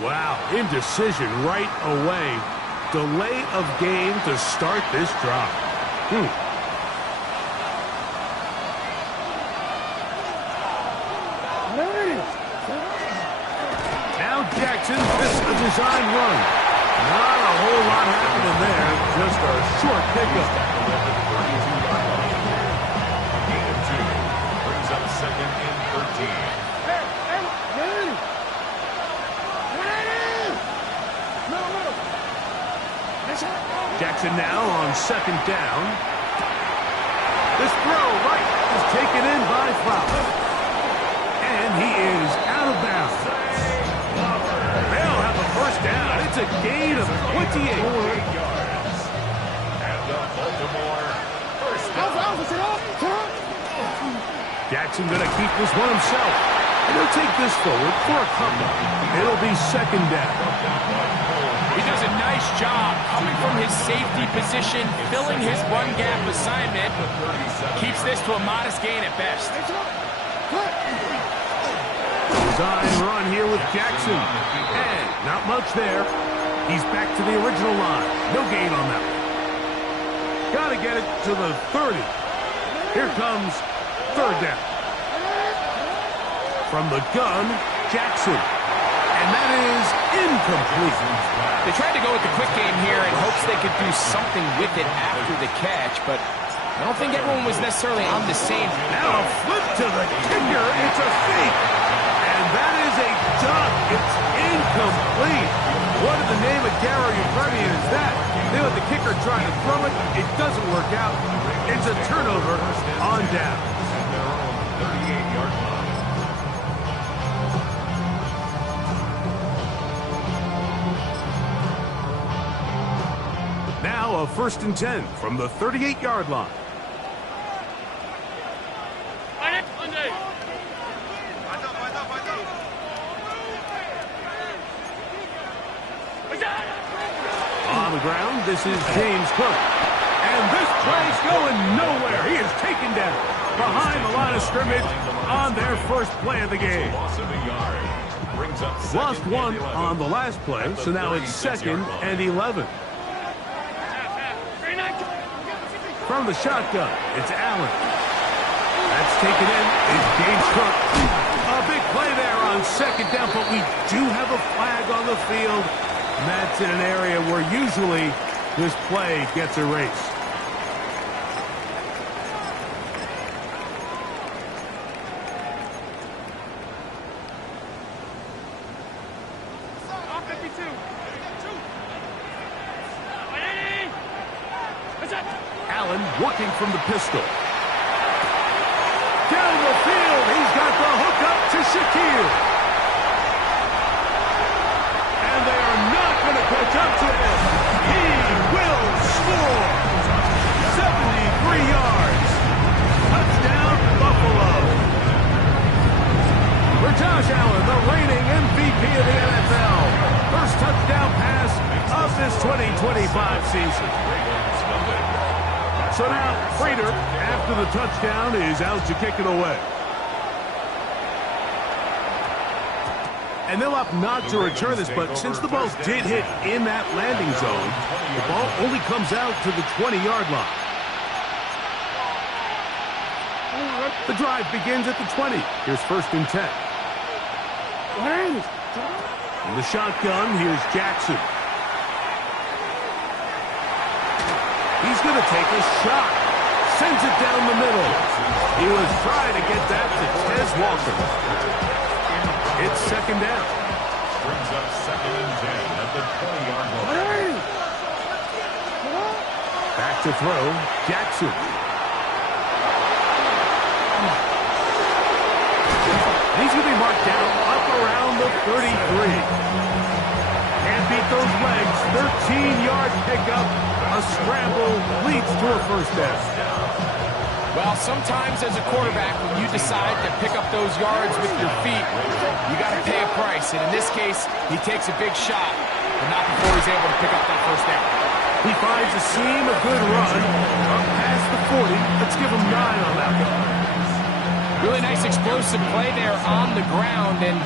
Wow, indecision right away. Delay of game to start this drive. Now Jackson missed the design run. Not a whole lot happening there, just a short pickup. Gain of 2 brings up 2nd and 13. Jackson now on 2nd down. This throw right is taken in by Fowler. And he is out of bounds. They'll have a first down. It's a gain of 28. Yards. And the Baltimore first down. Jackson going to keep this one himself. And he'll take this forward for a couple. It'll be 2nd down. He does a nice job coming from his safety position, filling his run gap assignment. Keeps this to a modest gain at best. Design run here with Jackson. And not much there. He's back to the original line. No gain on that one. Got to get it to the 30. Here comes 3rd down. From the gun, Jackson. And that is incomplete. They tried to go with the quick game here in hopes they could do something with it after the catch, but I don't think everyone was necessarily on the same. Now a flip to the kicker. It's a fake. And that is a dunk. It's incomplete. What in the name of Gary Premian is that? They let the kicker try to throw it. It doesn't work out. It's a turnover on down. At their own 38-yard line. Now a 1st and 10 from the 38-yard line. On the ground, this is James Cook. And this play's going nowhere. He is taken down behind the line of scrimmage on their first play of the game. Loss of a yard. Brings up 2nd Lost one and 11. on the last play, so now it's 2nd and 11. From the shotgun, it's Allen. That's taken in. It's James Cook. A big play there on 2nd down, but we do have a flag on the field. And that's in an area where usually this play gets erased. Allen working from the pistol. Down the field, he's got the hook up to Shaquille. And they are not going to catch up to him. He will score. 73 yards. Touchdown, Buffalo. For Josh Allen, the reigning MVP of the NFL. First touchdown pass of this 2025 season. So now, Prater, after the touchdown, is out to kick it away. And they'll opt not to return this, but since the ball did hit in that landing zone, the ball only comes out to the 20-yard line. The drive begins at the 20. Here's 1st and 10. In the shotgun, here's Jackson. He's going to take a shot. Sends it down the middle. He was trying to get that to Tez Walker. It's 2nd down. Brings up 2nd and 10 at the 20-yard line. Back to throw, Jackson. He's going to be marked down up around the 33. Can't beat those legs. 13-yard pickup. A scramble leads to a first down. Well, sometimes as a quarterback, when you decide to pick up those yards with your feet, you got to pay a price. And in this case, he takes a big shot, but not before he's able to pick up that first down. He finds a seam, a good run, up past the 40. Let's give him 9 on that one. Really nice explosive play there on the ground. And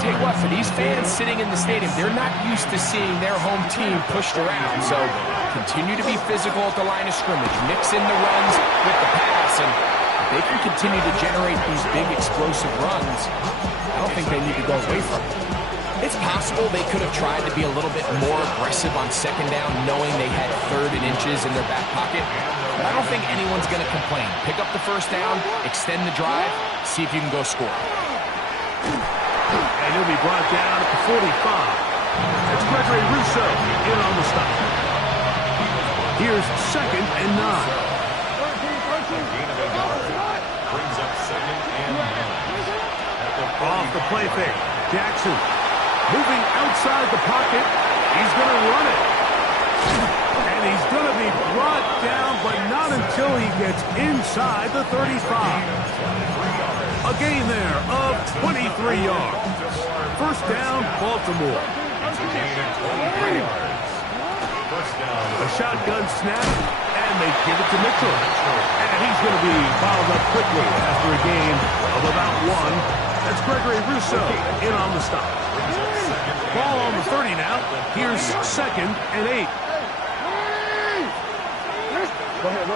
tell you what, for these fans sitting in the stadium, they're not used to seeing their home team pushed around. So continue to be physical at the line of scrimmage. Mix in the runs with the pass. And they can continue to generate these big explosive runs. I don't think they need to go away from it. It's possible they could have tried to be a little bit more aggressive on second down, knowing they had 3rd and inches in their back pocket. But I don't think anyone's going to complain. Pick up the first down, extend the drive, see if you can go score. And he'll be brought down at the 45. That's Gregory Rousseau in on the stop. Here's 2nd and 9. Brings up 2nd and 9. Off the play fake. Jackson moving outside the pocket. He's going to run it. And he's going to be brought down, but not until he gets inside the 35. A gain there of 23 yards. First down, Baltimore. A shotgun snap, and they give it to Mitchell. And he's going to be fouled up quickly after a gain of about 1. That's Gregory Rousseau in on the stop. Ball on the 30 now. Here's 2nd and 8. Go ahead.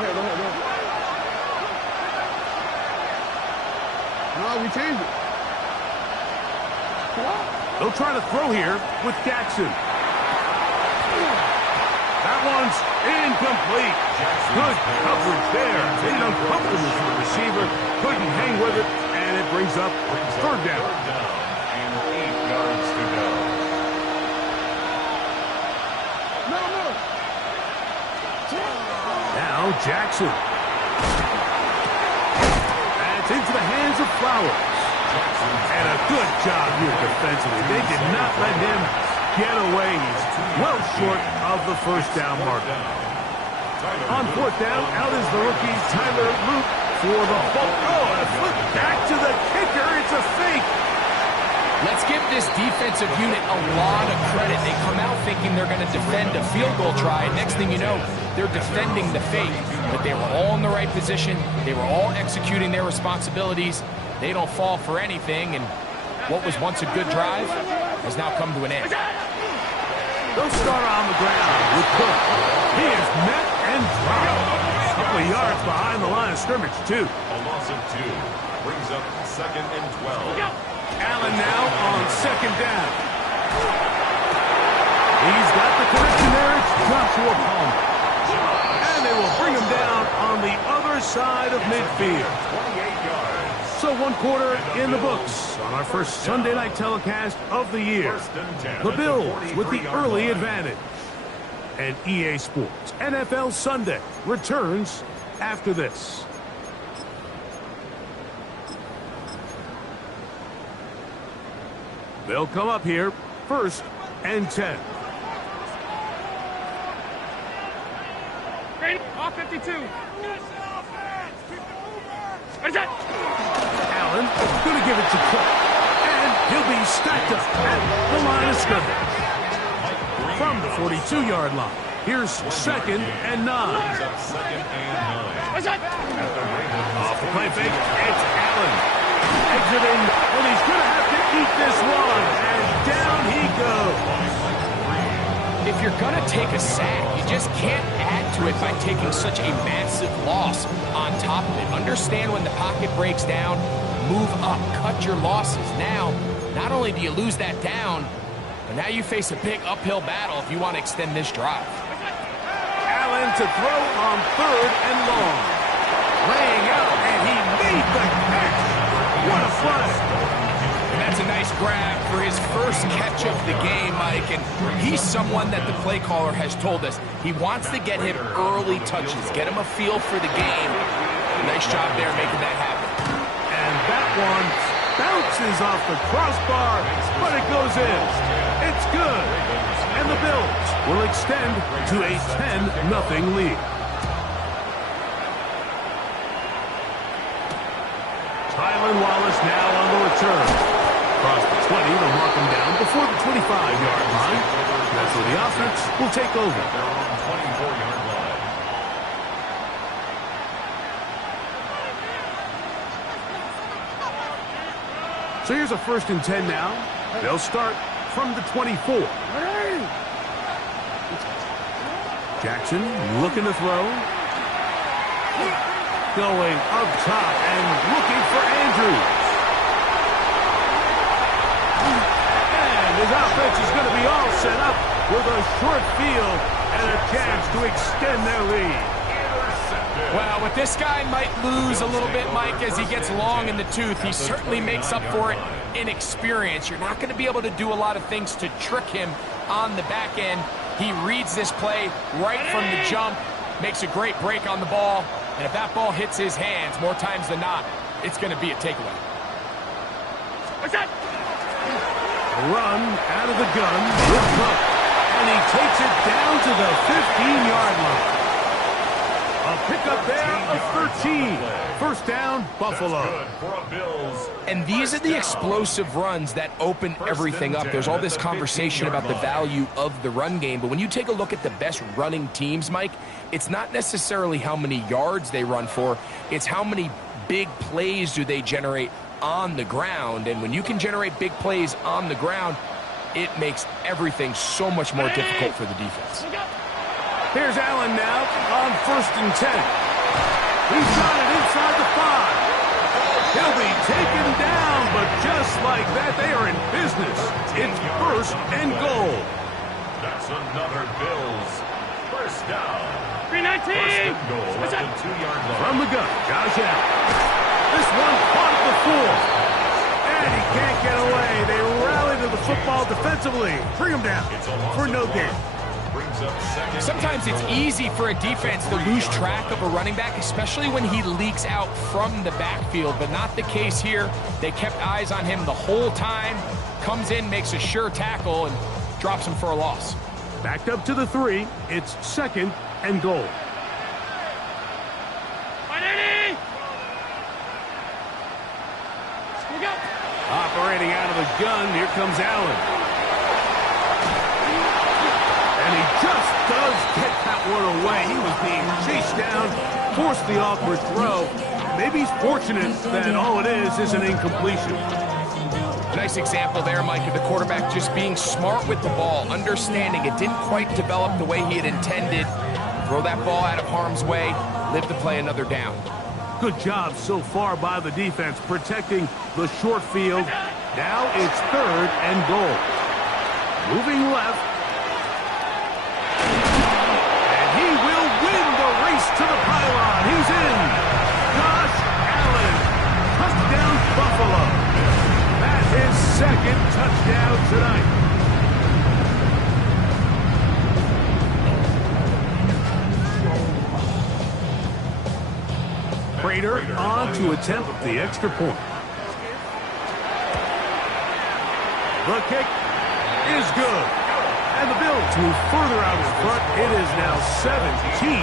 No, we changed it. They'll try to throw here with Jackson. That one's incomplete. Good coverage there. Made it uncomfortable for the receiver. Couldn't hang with it, and it brings up 3rd down. And 8 yards to go. Now Jackson. That's into the hands of Flowers. And a good job here defensively. They did not let him get away. He's well short of the first down marker. On 4th down, out is the rookie Tyler Luke for the ball. Oh, and a flip back to the kicker. It's a fake. Let's give this defensive unit a lot of credit. They come out thinking they're going to defend a field goal try. Next thing you know, they're defending the fake. But they were all in the right position. They were all executing their responsibilities. They don't fall for anything. And what was once a good drive has now come to an end. They'll start on the ground with Cook. He is met and dropped. A couple of yards behind the line of scrimmage, too. A loss of 2. Brings up 2nd and 12. Allen now on 2nd down. He's got the connection there. It's Joshua Palmer. And they will bring him down on the other side of midfield. 28 yards. So 1 quarter in the books on our first Sunday night telecast of the year. The Bills with the early advantage. And EA Sports NFL Sunday returns after this. They'll come up here, 1st and 10. Off 52. Allen going to give it to Cook. And he'll be stacked up at the line of scrimmage. From the 42-yard line, here's 2nd and 9. Off the play fake, it's Allen. Exiting, and he's going to have to eat this one. And down he goes. If you're going to take a sack, you just can't add to it by taking such a massive loss on top of it. Understand when the pocket breaks down, move up, cut your losses. Now, not only do you lose that down, but now you face a big uphill battle if you want to extend this drive. Allen to throw on 3rd and long. Laying out, and he made the catch. What a play. And that's a nice grab for his first catch of the game, Mike. And he's someone that the play caller has told us he wants to get him early touches, get him a feel for the game. Nice job there making that happen. And that one bounces off the crossbar, but it goes in. It's good. And the Bills will extend to a 10-0 lead. Tylan Wallace now on the return. Across the 20, they'll mark him down before the 25-yard line. That's So the offense will take over. Their own 24-yard line. So here's a 1st and 10 now. They'll start from the 24. Jackson looking to throw. Going up top and looking for Andrews. And his offense is going to be all set up with a short field and a chance to extend their lead. Well, what this guy might lose a little bit, Mike, as he gets long in the tooth, he certainly makes up for it in experience. You're not going to be able to do a lot of things to trick him on the back end. He reads this play right from the jump, makes a great break on the ball, and if that ball hits his hands more times than not, it's going to be a takeaway. What's that? Run out of the gun with Cook, and he takes it down to the 15-yard line. A pickup there of 13. 1st down, Buffalo. Good for a Bills. And these are the explosive runs that open everything up. There's all this conversation about the value of the run game, but when you take a look at the best running teams, Mike, it's not necessarily how many yards they run for, it's how many big plays do they generate on the ground. And when you can generate big plays on the ground, it makes everything so much more difficult for the defense. Here's Allen now on 1st and 10. He's got it inside the 5. He'll be taken down, but just like that, they are in business. It's 1st and goal. That's another Bills. 1st down. 319. 1st and goal at the 2-yard line. From the gun, Josh Allen. This one caught at the 4. And he can't get away. They rally to the football defensively. Bring him down for no gain. Sometimes it's easy for a defense to lose track of a running back, especially when he leaks out from the backfield, but not the case here. They kept eyes on him the whole time, comes in, makes a sure tackle, and drops him for a loss. Backed up to the 3. It's 2nd and goal. Operating out of the gun, here comes Allen. And he just does get that one away. He was being chased down, forced the awkward throw. Maybe he's fortunate that all it is an incompletion. Nice example there, Mike, of the quarterback just being smart with the ball, understanding it didn't quite develop the way he had intended. Throw that ball out of harm's way, live to play another down. Good job so far by the defense protecting the short field. Now it's 3rd and goal. Moving left. To the pylon. He's in. Josh Allen. Touchdown, Buffalo. That's his 2nd touchdown tonight. Prater on to attempt the extra point. The kick is good. And the Bills move further out in front. It is now 17-0.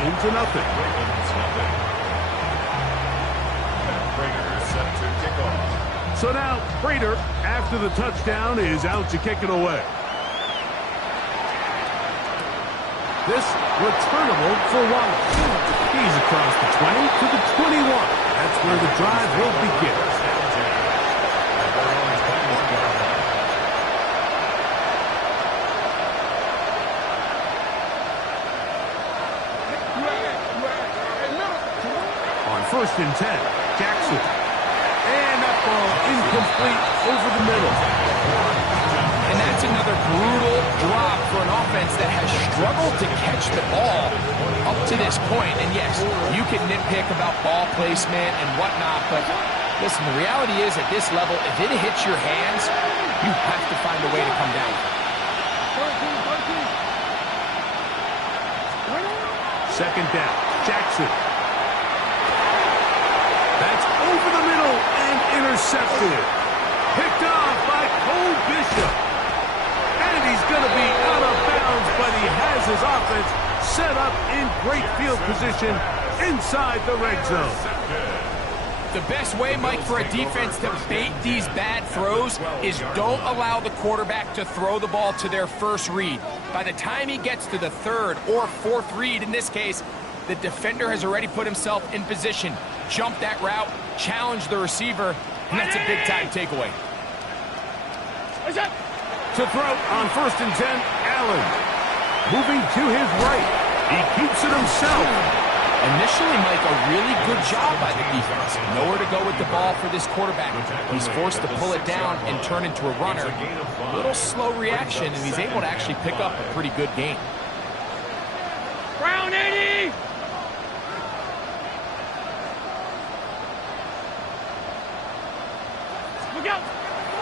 So now Prater, after the touchdown, is out to kick it away. This returnable for Wallace. He's across the 20 to the 21. That's where the drive will begin. On 1st and 10, Jackson. And that ball incomplete over the middle. And that's another brutal drop for an offense that has struggled to catch the ball up to this point. And yes, you can nitpick about ball placement and whatnot, but listen, the reality is at this level, if it hits your hands, you have to find a way to come down. 2nd down, Jackson. That's over the middle and intercepted. Picked off by Cole Bishop. And he's going to be out of bounds, but he has his offense set up in great field position inside the red zone. The best way, Mike, for a defense to bait these bad throws is don't allow the quarterback to throw the ball to their first read. By the time he gets to the third or fourth read, in this case, the defender has already put himself in position, jump that route, challenge the receiver, and that's a big-time takeaway. To throw on 1st and 10, Allen. Moving to his right. He keeps it himself. Initially, Mike, a really good job by the defense. Nowhere to go with the ball for this quarterback. He's forced to pull it down and turn into a runner. A little slow reaction, and he's able to actually pick up a pretty good gain. Brown 80! Look out!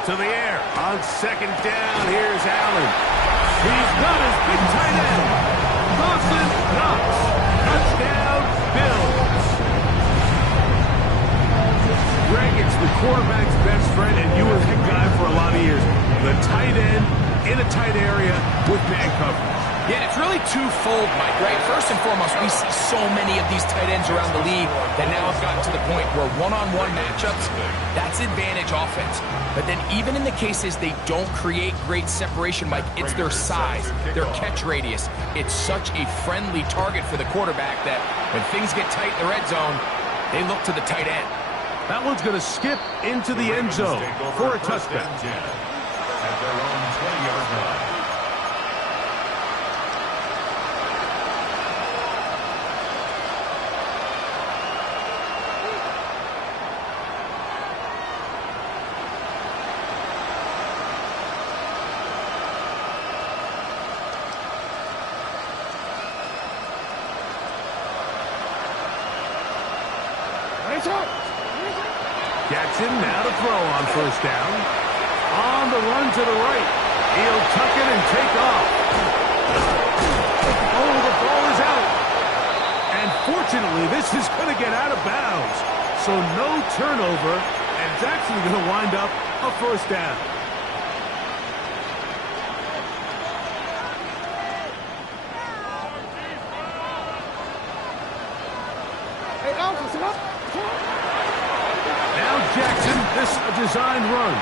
To the air on 2nd down. Here's Allen. He's got his big tight end. Dawson Knox. Touchdown, Bills. Greg, it's the quarterback's best friend, and you were that guy for a lot of years. The tight end in a tight area with man coverage. Yeah, it's really twofold, Mike, right? First and foremost, we see so many of these tight ends around the league that now have gotten to the point where one-on-one matchups, that's advantage offense. But then even in the cases they don't create great separation, Mike, it's their size, their catch radius. It's such a friendly target for the quarterback that when things get tight in the red zone, they look to the tight end. That one's going to skip into the end zone for a touchdown. At their own 20-yard line. Jackson now to throw on 1st down. On the run to the right. He'll tuck it and take off. Oh, the ball is out. And fortunately, this is going to get out of bounds. So no turnover, and it's actually going to wind up a 1st down. Now Jackson, this a designed run.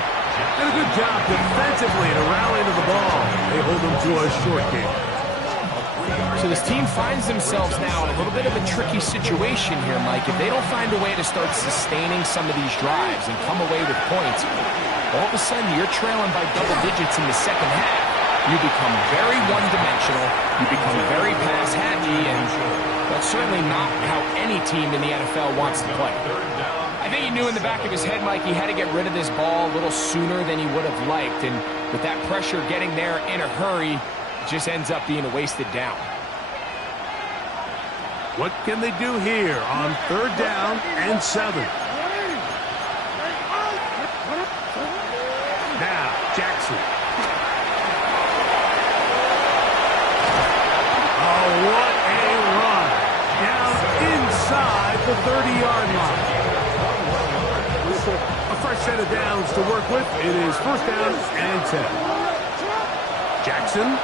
Did a good job defensively to rally to the ball. They hold him to a short game. So this team finds themselves now in a little bit of a tricky situation here, Mike. If they don't find a way to start sustaining some of these drives and come away with points, all of a sudden you're trailing by double digits in the second half. You become very one-dimensional. You become very pass-happy, and that's certainly not how any team in the NFL wants to play. I think he knew in the back of his head, Mike, he had to get rid of this ball a little sooner than he would have liked. And with that pressure getting there in a hurry, it just ends up being a wasted down. What can they do here on 3rd down and 7? Now, Jackson. Oh, what a run. Down inside the 30-yard line. A fresh set of downs to work with. It is 1st down and 10. Jackson.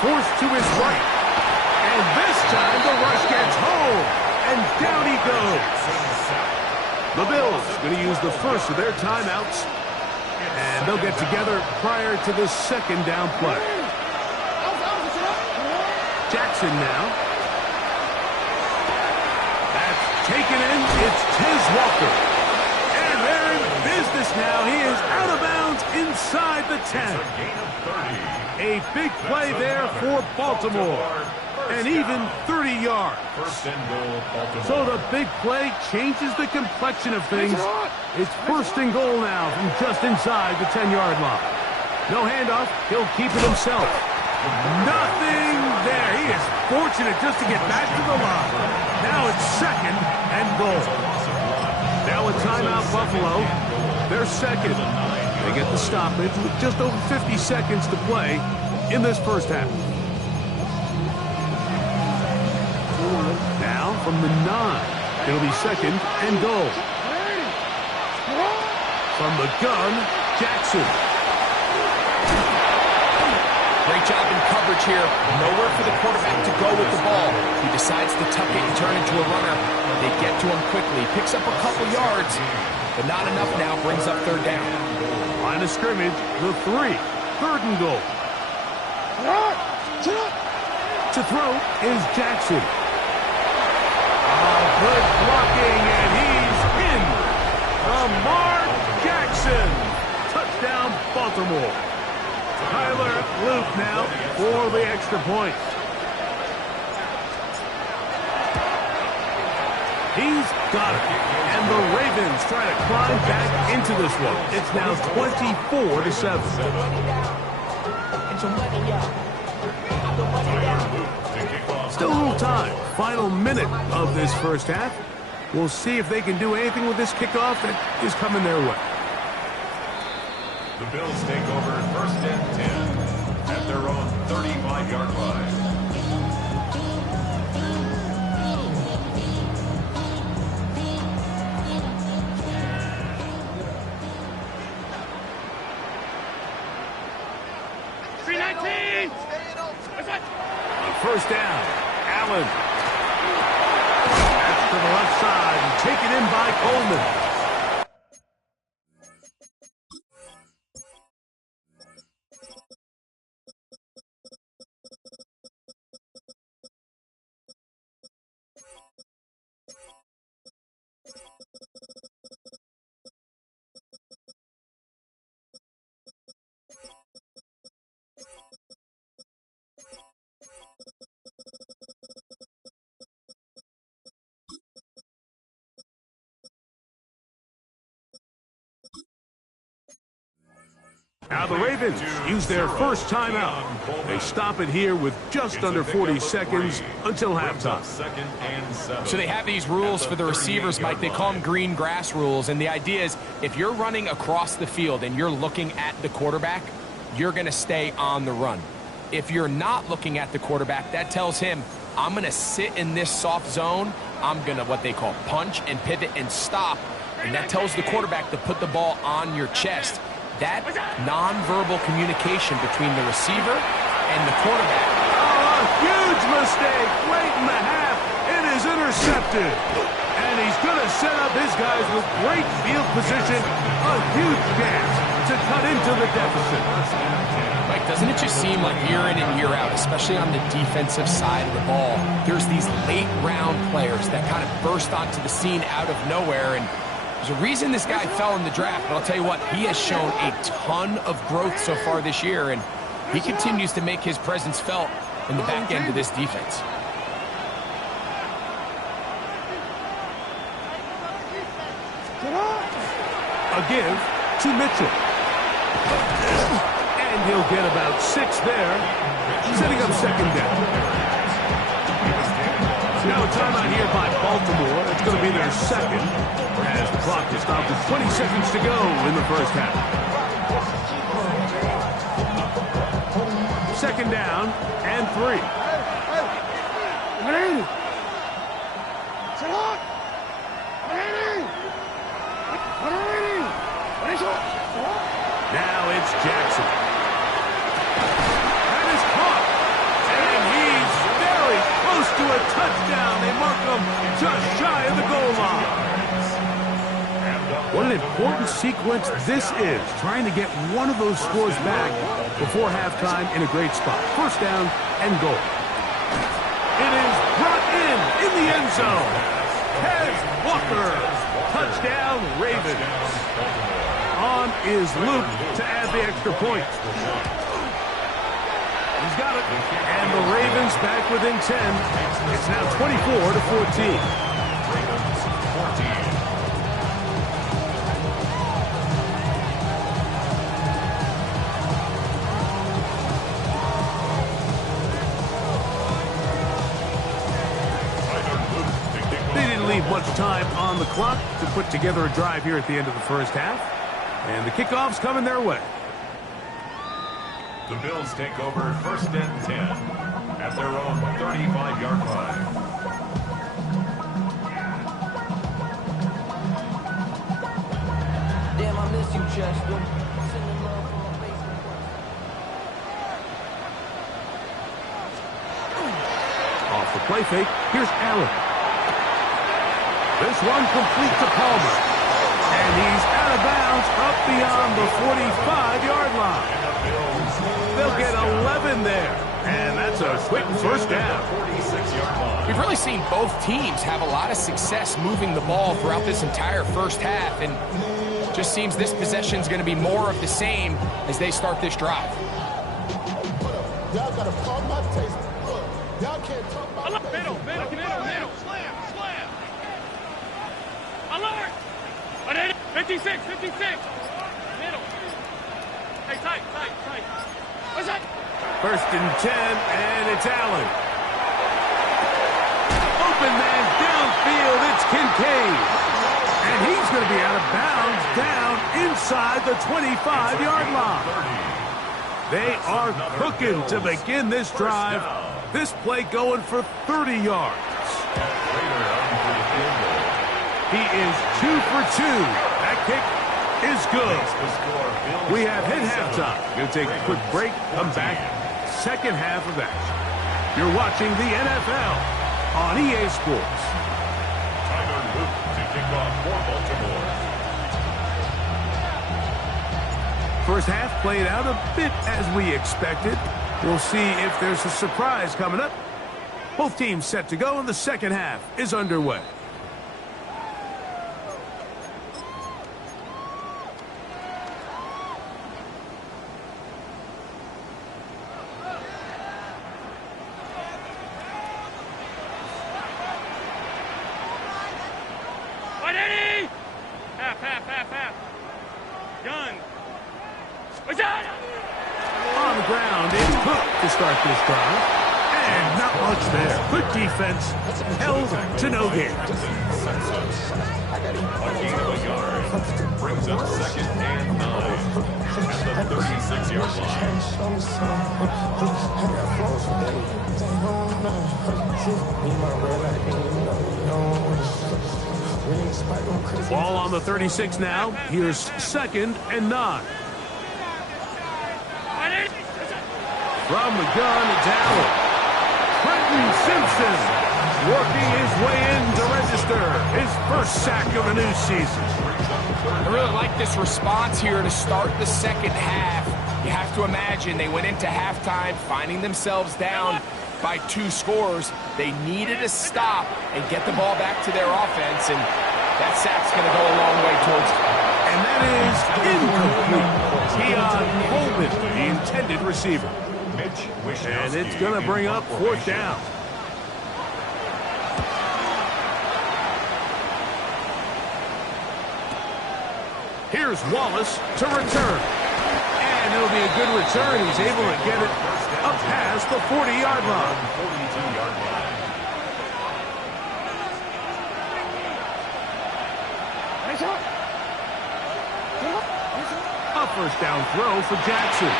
Forced to his right. And this time the rush gets home. And down he goes. The Bills going to use the first of their timeouts. And they'll get together prior to the 2nd down play. Jackson now. Taken in, it's Tez Walker. And they're in business now. He is out of bounds inside the 10. A big play there for Baltimore. And even 30 yards. So the big play changes the complexion of things. It's 1st and goal now from just inside the 10-yard line. No handoff. He'll keep it himself. Nothing there. He is fortunate just to get back to the line. Now it's 2nd and goal. Now a timeout, Buffalo. They're 2nd. They get the stoppage with just over 50 seconds to play in this 1st half. Now from the 9, it'll be 2nd and goal. From the gun, Jackson. Great job in coverage coverage here. Nowhere for the quarterback to go with the ball. He decides to tuck it and turn into a runner. They get to him quickly. Picks up a couple yards, but not enough now. Brings up third down. Line of scrimmage, the 3. Third and goal. To throw is Jackson. Good blocking, and he's in. Lamar Jackson. Touchdown, Baltimore. Tyler Luke now for the extra point. He's got it. And the Ravens try to climb back into this one. It's now 24-7. Still a little time. Final minute of this first half. We'll see if they can do anything with this kickoff that is coming their way. The Bills take over first and 10 at their own 35-yard line. First down, Allen. That's to the left side and taken in by Coleman. Now the Ravens use their first timeout. They stop it here with just under 40 seconds until halftime. So they have these rules for the receivers, Mike. They call them green grass rules. And the idea is if you're running across the field and you're looking at the quarterback, you're going to stay on the run. If you're not looking at the quarterback, that tells him, I'm going to sit in this soft zone. I'm going to what they call punch and pivot and stop. And that tells the quarterback to put the ball on your chest. That nonverbal communication between the receiver and the quarterback. Oh, a huge mistake late in the half. It is intercepted. And he's going to set up his guys with great field position. A huge chance to cut into the deficit. Mike, doesn't it just seem like year in and year out, especially on the defensive side of the ball, there's these late round players that kind of burst onto the scene out of nowhere, and there's a reason this guy fell in the draft, but I'll tell you what, he has shown a ton of growth so far this year, and he continues to make his presence felt in the back end of this defense. A give to Mitchell. And he'll get about 6 there, setting up second down. Now a timeout here by Baltimore. It's going to be their second as the clock is stopped with 20 seconds to go in the first half. Second down and 3. Now it's Jackson. That is caught. And he's very close to a touchdown. They mark him just shy of the goal line. What an important sequence this is, trying to get one of those scores back before halftime in a great spot. First down and goal. It is brought in the end zone. Kez Walker. Touchdown, Ravens. On is Luke to add the extra point. He's got it. And the Ravens back within 10. It's now 24-14. They didn't leave much time on the clock to put together a drive here at the end of the first half. And the kickoff's coming their way. The Bills take over first and 10 at their own 35-yard line. Damn, I miss you, Chester. Sending love from a play fake. Here's Allen. This one complete to Palmer. And he's out of bounds up beyond the 45-yard line. They'll get 11 there. And that's a quick first down. We've really seen both teams have a lot of success moving the ball throughout this entire first half. And just seems this possession is going to be more of the same as they start this drive. Y'all got to call my taste. Look, y'all can't talk about Middle. Slam. Alert! 56. Middle. Hey, tight. What's that? First and 10, and it's Allen. Open man downfield, it's Kincaid. And he's going to be out of bounds down inside the 25-yard line. They are cooking to begin this drive. This play going for 30 yards. He is 2 for 2. That kick is good. We have hit halftime. Going to take a quick break, come back, second half of action. You're watching the NFL on EA Sports. Tyler Luke to kick off for Baltimore. First half played out a bit as we expected. We'll see if there's a surprise coming up. Both teams set to go, and the second half is underway. Half. Gun. What's that? On the ground, it's Cook to start this drive. And not much there. Good defense, held to no gain. A gain of a yard. Brings up second and 9 at the 36-yard line. Ball on the 36 now. Here's second and 9. From the gun, it's Allen. Trenton Simpson working his way in to register his first sack of the new season. I really like this response here to start the second half. You have to imagine they went into halftime finding themselves down by 2 scores. They needed a stop and get the ball back to their offense, and that sack's going to go a long way towards it. And that is incomplete. Keon Coleman, the intended receiver. And it's going to bring up fourth down. Here's Wallace to return. And it'll be a good return. He's able to get it up past the 40-yard line. A first down throw for Jackson.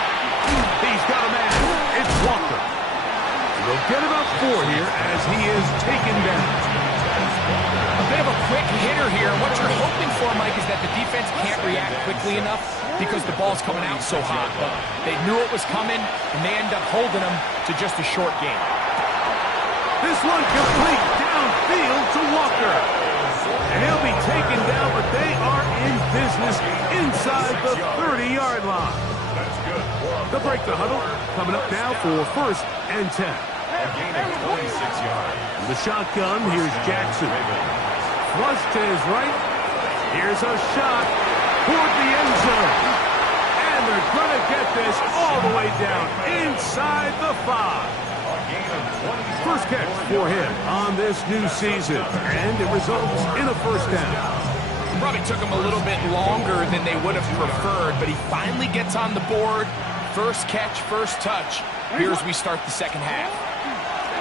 He's got a man. It's Walker. They'll get about 4 here as he is taken down. A bit of a quick hitter here. What you're hoping for, Mike, is that the defense can't react quickly enough because the ball's coming out so hot. But they knew it was coming, and they end up holding them to just a short gain. This one complete downfield to Walker. And he'll be taken down, but they are in business inside the 30-yard line. They'll break the huddle. Coming up now for first and 10. A gain of 26 yards. The shotgun, here's Jackson. Flush to his right. Here's a shot toward the end zone. And they're going to get this all the way down inside the 5. First catch for him on this new season. And it results in a first down. Probably took him a little bit longer than they would have preferred, but he finally gets on the board. First catch, first touch. Here as we start the second half.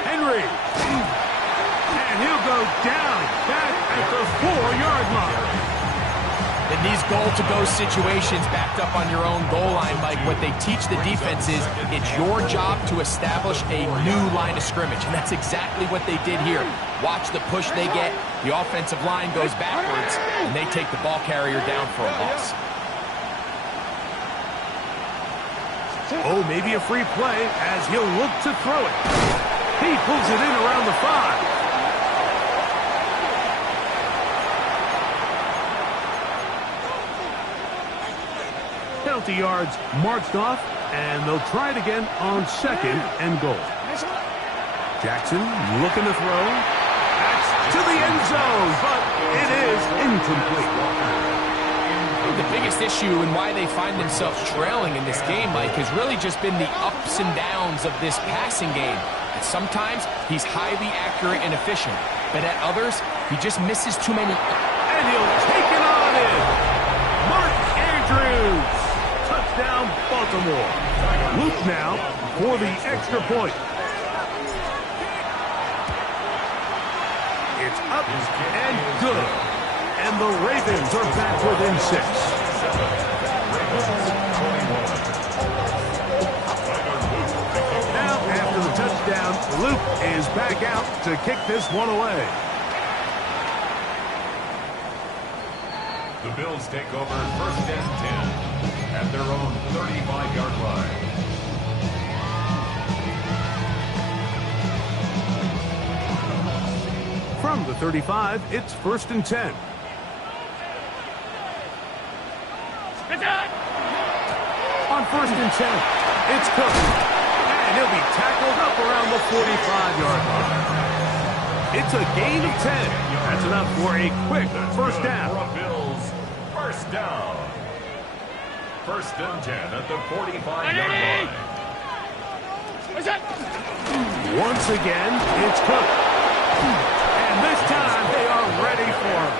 Henry. And he'll go down back at the 4-yard line. In these goal-to-go situations backed up on your own goal line, Mike, what they teach the defense is it's your job to establish a new line of scrimmage, and that's exactly what they did here. Watch the push they get. The offensive line goes backwards, and they take the ball carrier down for a loss. Oh, maybe a free play as he'll look to throw it. He pulls it in around the 5. Penalty yards marched off, and they'll try it again on 2nd and goal. Jackson looking to throw. That's to the end zone, but it is incomplete. The biggest issue and why they find themselves trailing in this game, Mike, has really just been the ups and downs of this passing game. And sometimes he's highly accurate and efficient, but at others, he just misses too many. And he'll take it on in. Mark Andrews. Touchdown, Baltimore. Luke now for the extra point. It's up and good. And the Ravens are back within 6. Now, after the touchdown, Luke is back out to kick this one away. The Bills take over 1st and 10 at their own 35-yard line. From the 35, it's 1st and 10. On 1st and 10, it's Cook. And he'll be tackled up around the 45-yard line. It's a gain of 10. That's enough for a quick first down. Bills, first down. 1st and 10 at the 45-yard line. Once again, it's Cook. And this time they are ready for him.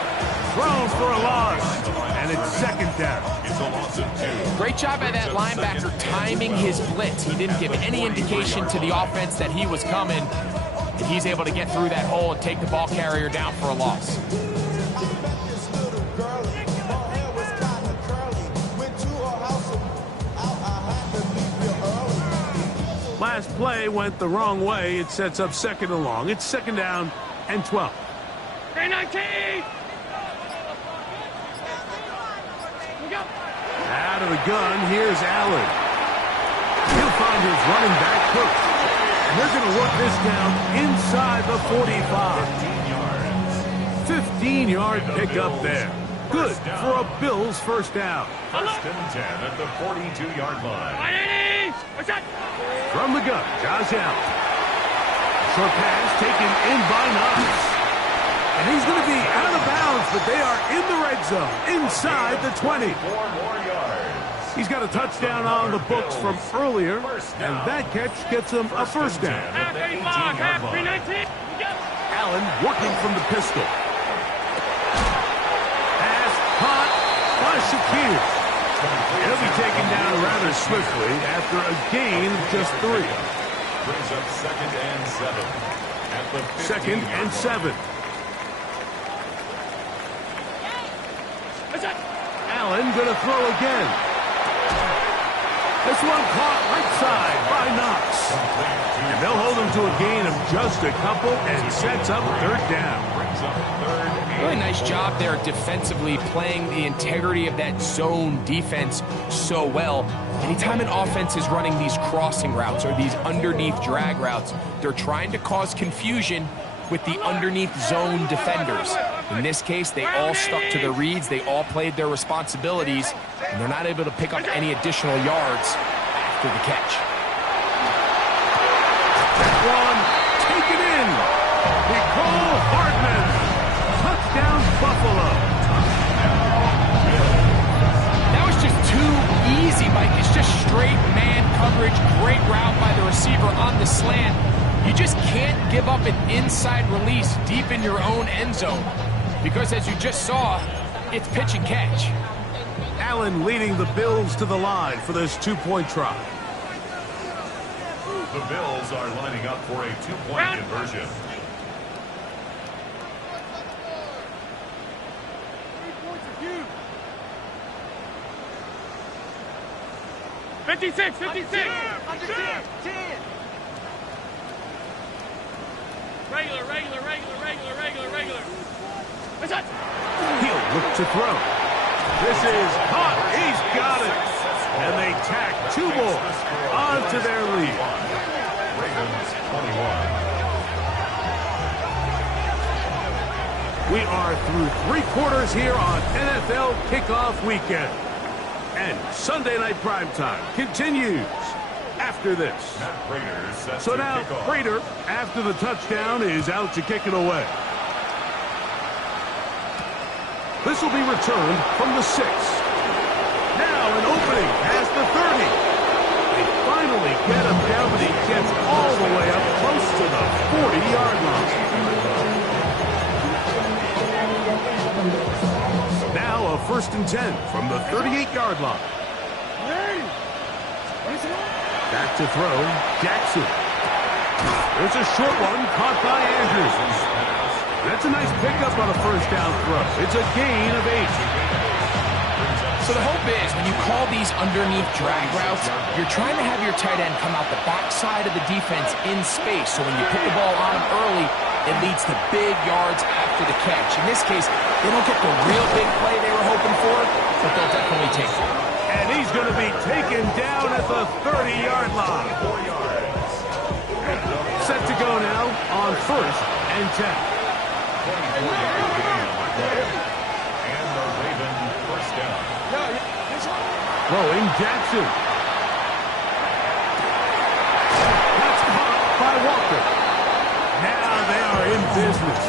Thrown for a loss. And it's 2nd down. It's a loss of 2. Great job by that linebacker timing his blitz. He didn't give any indication to the offense that he was coming. And he's able to get through that hole and take the ball carrier down for a loss. Last play went the wrong way. It sets up 2nd and long. It's 2nd down and 12. 19! Out of the gun, here's Allen. He'll find his running back, Cook. And they're going to work this down inside the 45. 15-yard pickup there. Good for a Bills first down. 1st and 10 at the 42-yard line. From the gun, Josh Allen. Short pass taken in by Knox. And he's going to be out of bounds, but they are in the red zone, inside the 20. 4 more yards. He's got a touchdown on the books from earlier, and that catch gets him a first down. Allen working from the pistol. Pass caught by Shakir. He'll be taken down rather swiftly after a gain of just 3. Brings up 2nd and 7 at the 2nd and 7. Allen going to throw again. This one caught right side by Knox. And they'll hold him to a gain of just a couple and sets up 3rd down. Brings up 3rd and Really nice job there defensively, playing the integrity of that zone defense so well. Anytime an offense is running these crossing routes or these underneath drag routes, they're trying to cause confusion with the underneath zone defenders. In this case, they all stuck to their reads, they all played their responsibilities, and they're not able to pick up any additional yards after the catch. That one taken in. Nicole Hardman. Touchdown, Buffalo. That was just too easy, Mike. It's just straight man coverage, great route by the receiver on the slant. You just can't give up an inside release deep in your own end zone because, as you just saw, it's pitch and catch. Allen leading the Bills to the line for this 2-point try. The Bills are lining up for a 2-point conversion. 56, 56. Regular. He'll look to throw. This is caught. He's got it. And they tack 2 more onto their lead. Ravens 21, We are through 3 quarters here on NFL Kickoff Weekend. And Sunday Night Primetime continues after this. So now, Prater, after the touchdown, is out to kick it away. This will be returned from the 6. Now an opening past the 30. They finally get him down, but he gets all the way up close to the 40-yard line. Now a 1st and 10 from the 38-yard line. Back to throw, Jackson. There's a short one caught by Andrews. That's a nice pickup on a 1st down throw. It's a gain of 8. So the hope is when you call these underneath drag routes, you're trying to have your tight end come out the backside of the defense in space. So when you put the ball on him early, it leads to big yards after the catch. In this case, they don't get the real big play they were hoping for, but they'll definitely take it. And he's going to be taken down at the 30-yard line. Set to go now on 1st and 10. And the Raven 1st down. Throwing Jackson. That's caught by Walker. Now they are in business.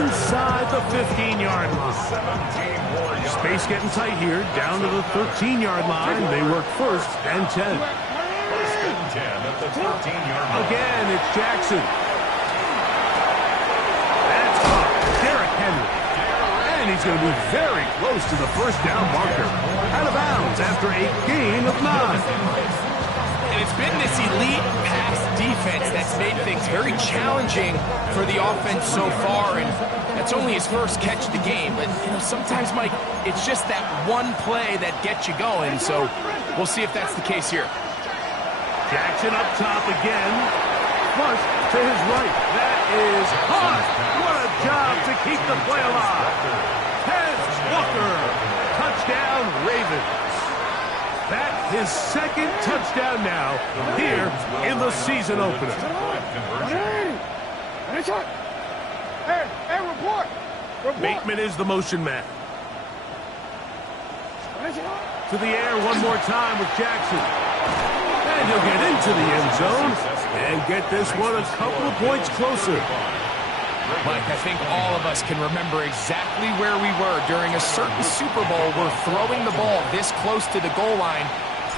Inside the 15-yard line. Space getting tight here. Down to the 13-yard line. They work 1st and 10. 1st and 10 at the 13-yard line. Again, it's Jackson. That's caught. Derrick Henry. And he's going to be very close to the 1st down marker. Out of bounds after a gain of 9. And it's been this elite pass defense that's made things very challenging for the offense so far, and that's only his 1st catch of the game. But you know, sometimes, Mike, it's just that one play that gets you going, so we'll see if that's the case here. Jackson up top again. Flush to his right. That is caught. What a job to keep the play alive. Tez Walker. Touchdown, Ravens. That's his 2nd touchdown now here in the season opener. Hey, report. Bateman is the motion man. To the air one more time with Jackson. And he'll get into the end zone and get this one a couple of points closer. Mike, I think all of us can remember exactly where we were during a certain Super Bowl where throwing the ball this close to the goal line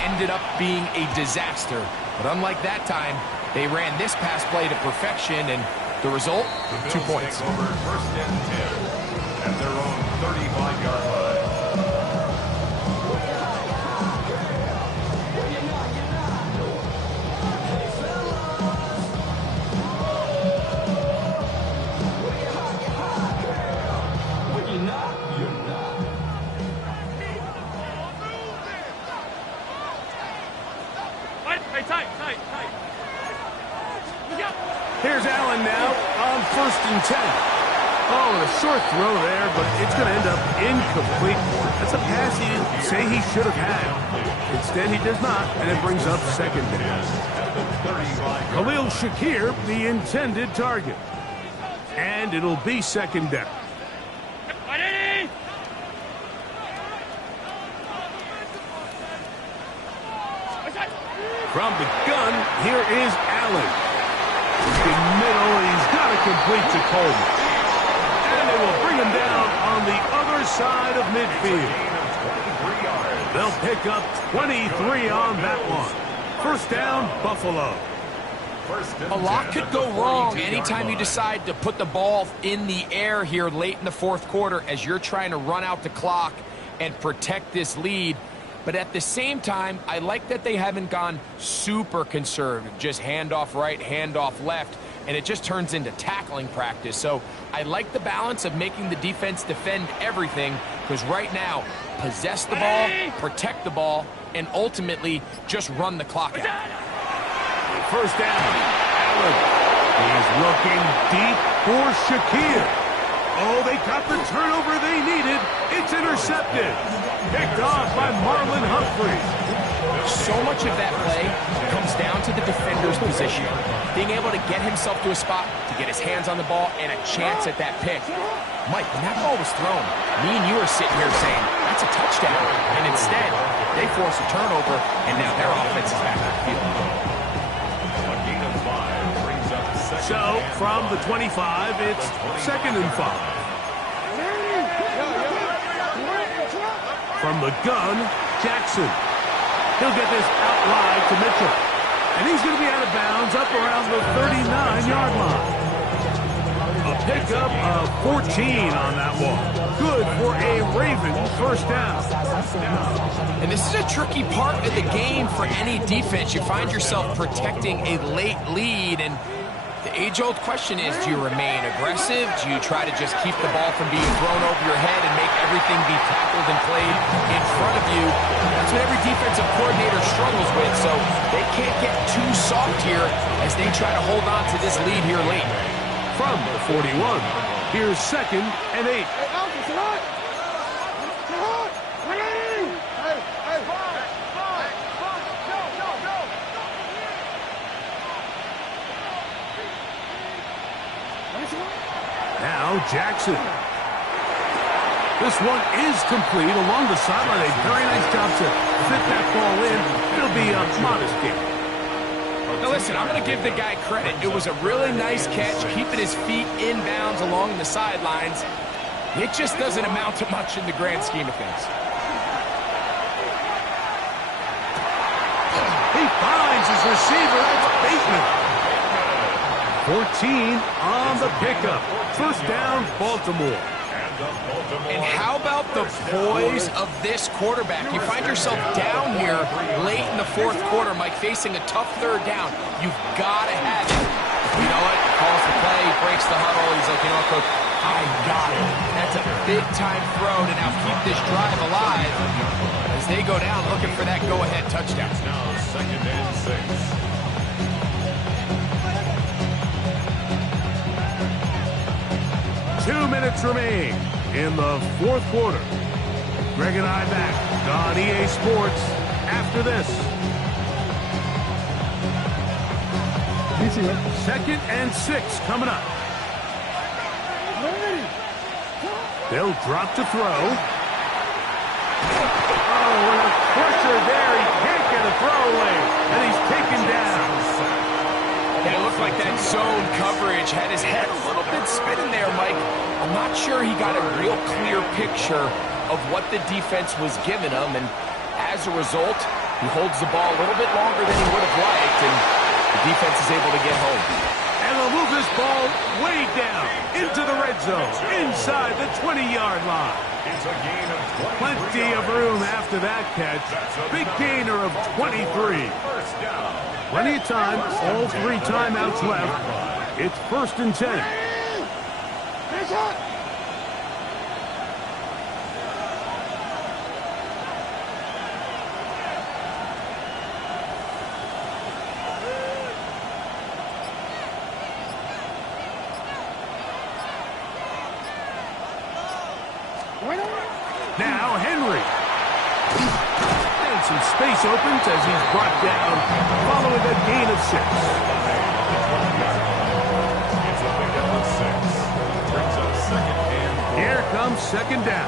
ended up being a disaster. But unlike that time, they ran this pass play to perfection, and the result, 2 points. Over 1st and 10 at their own 35-yard line. Here's Allen now on 1st and 10. Oh, a short throw there, but it's going to end up incomplete. That's a pass he didn't say he should have had. Instead, he does not, and it brings up 2nd down. Khalil Shakir, the intended target. And it'll be 2nd down. From the gun, here is Allen. The middle, he's got to complete to Coleman. And they will bring him down on the other side of midfield. They'll pick up 23 on that one. 1st down, Buffalo. A lot could go wrong anytime you decide to put the ball in the air here late in the 4th quarter as you're trying to run out the clock and protect this lead. But at the same time, I like that they haven't gone super conservative, just handoff right, handoff left, and it just turns into tackling practice. So I like the balance of making the defense defend everything, because right now, possess the ball, protect the ball, and ultimately just run the clock out. 1st down, Allen. He's looking deep for Shakir. Oh, they got the turnover they needed. It's intercepted. Picked off by Marlon Humphrey. So much of that play comes down to the defenders position. Being able to get himself to a spot, to get his hands on the ball, and a chance at that pick. Mike, when that ball was thrown, me and you are sitting here saying, that's a touchdown. And instead, they force a turnover, and now their offense is back on the field. A gain of 5 brings up second. So, from the 25, it's 2nd and 5. From the gun, Jackson. He'll get this out wide to Mitchell. And he's going to be out of bounds up around the 39-yard line. A pickup of 14 on that one. Good for a Raven first down. And this is a tricky part of the game for any defense. You find yourself protecting a late lead, and the age-old question is, do you remain aggressive? Do you try to just keep the ball from being thrown over your head and make everything be tackled and played in front of you? That's what every defensive coordinator struggles with, so they can't get too soft here as they try to hold on to this lead here late. From the 41, here's 2nd and 8. Now Jackson. This one is complete along the sideline. A very nice job to fit that ball in. It'll be a modest gain. Now listen, I'm going to give the guy credit. It was a really nice catch, keeping his feet inbounds along the sidelines. It just doesn't amount to much in the grand scheme of things. He finds his receiver. That's Bateman. 14 on the pickup. First down, Baltimore. And how about the poise of this quarterback? You find yourself down here late in the 4th quarter, Mike, facing a tough 3rd down. You've got to have it. You know what? Calls the play, breaks the huddle. He's like, you know what, Coach? I got it. That's a big-time throw to now keep this drive alive as they go down looking for that go-ahead touchdown. Now 2nd and 6. 2 minutes remain in the 4th quarter. Greg and I back on EA Sports after this. 2nd and 6 coming up. They'll drop to throw. Oh, and a pressure there. He can't get a throwaway, and he's taken down. Yeah, it looked like that zone coverage had his head a little bit spinning there, Mike. I'm not sure he got a real clear picture of what the defense was giving him, and as a result, he holds the ball a little bit longer than he would have liked, and the defense is able to get home. And they'll move this ball way down into the red zone, inside the 20-yard line. It's a gain of 23 Plenty of room after that catch. Big gainer of 23. First down. Plenty of time, all 3 timeouts left. It's 1st and 10. Now Henry. And some space opens as he's brought down following a gain of 6. It's a pickup of 6. Brings up 2nd and 4. Here comes 2nd down.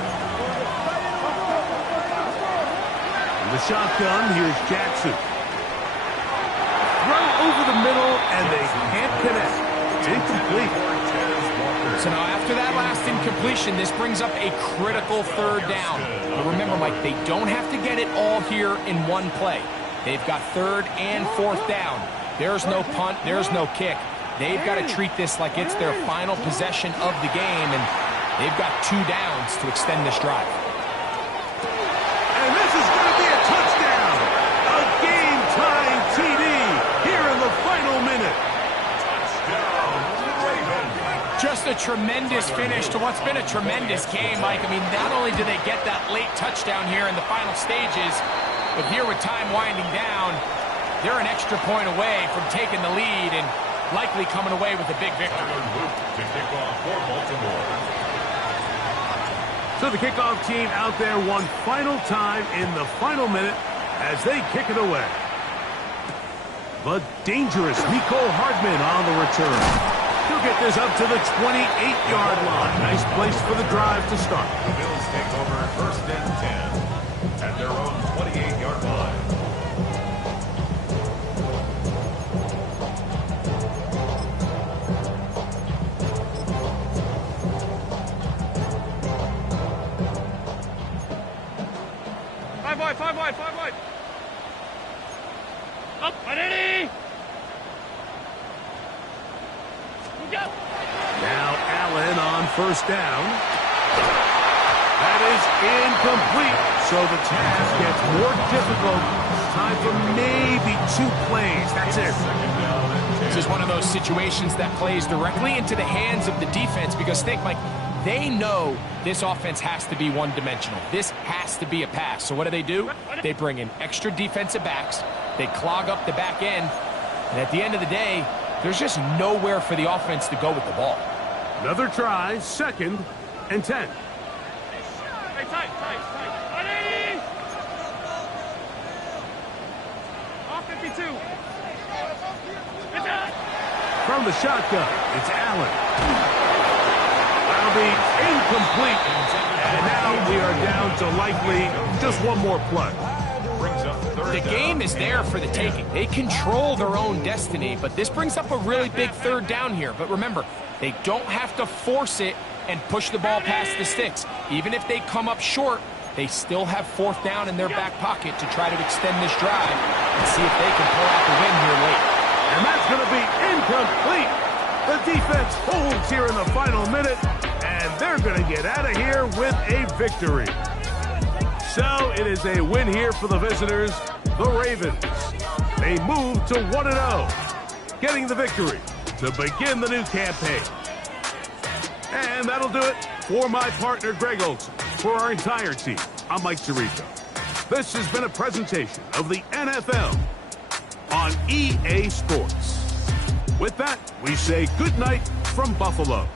In the shotgun, here's Jackson. Throw over the middle, and they can't connect. It's incomplete. So now after that last incompletion, this brings up a critical 3rd down. But remember, Mike, they don't have to get it all here in one play. They've got 3rd and 4th down. There's no punt, there's no kick. They've got to treat this like it's their final possession of the game, and they've got 2 downs to extend this drive. And this is going to be a touchdown. A game-tying TD here in the final minute. Just a tremendous finish to what's been a tremendous game, Mike. I mean, not only do they get that late touchdown here in the final stages, but here with time winding down, they're an extra point away from taking the lead and likely coming away with a big victory. To kick off for Baltimore. So the kickoff team out there one final time in the final minute as they kick it away. The dangerous Mecole Hardman on the return. He'll get this up to the 28-yard line. Nice place for the drive to start. The Bills take over first and 10 at their own 28-yard line. Five wide. Up, ready. Go. Now Allen on first down. That is incomplete. So the task gets more difficult. Time for maybe 2 plays. That's it. This is one of those situations that plays directly into the hands of the defense because think, Mike, they know this offense has to be one-dimensional. This has to be a pass. So what do? They bring in extra defensive backs. They clog up the back end. And at the end of the day, there's just nowhere for the offense to go with the ball. Another try, 2nd and 10. Hey, tight. Ready. Off 52. It's out. From the shotgun, it's Allen. That'll be incomplete. And now we are down to likely just one more play. Brings up The game is there for the taking. They control their own destiny, but this brings up a really big 3rd down here. But remember, they don't have to force it and push the ball past the sticks. Even if they come up short, they still have 4th down in their back pocket to try to extend this drive and see if they can pull out the win here late. And that's going to be incomplete. The defense holds here in the final minute, and they're going to get out of here with a victory. So it is a win here for the visitors, the Ravens. They move to 1-0, getting the victory to begin the new campaign. And that'll do it for my partner, Greg Olsen. For our entire team, I'm Mike Tirico. This has been a presentation of the NFL on EA Sports. With that, we say good night from Buffalo.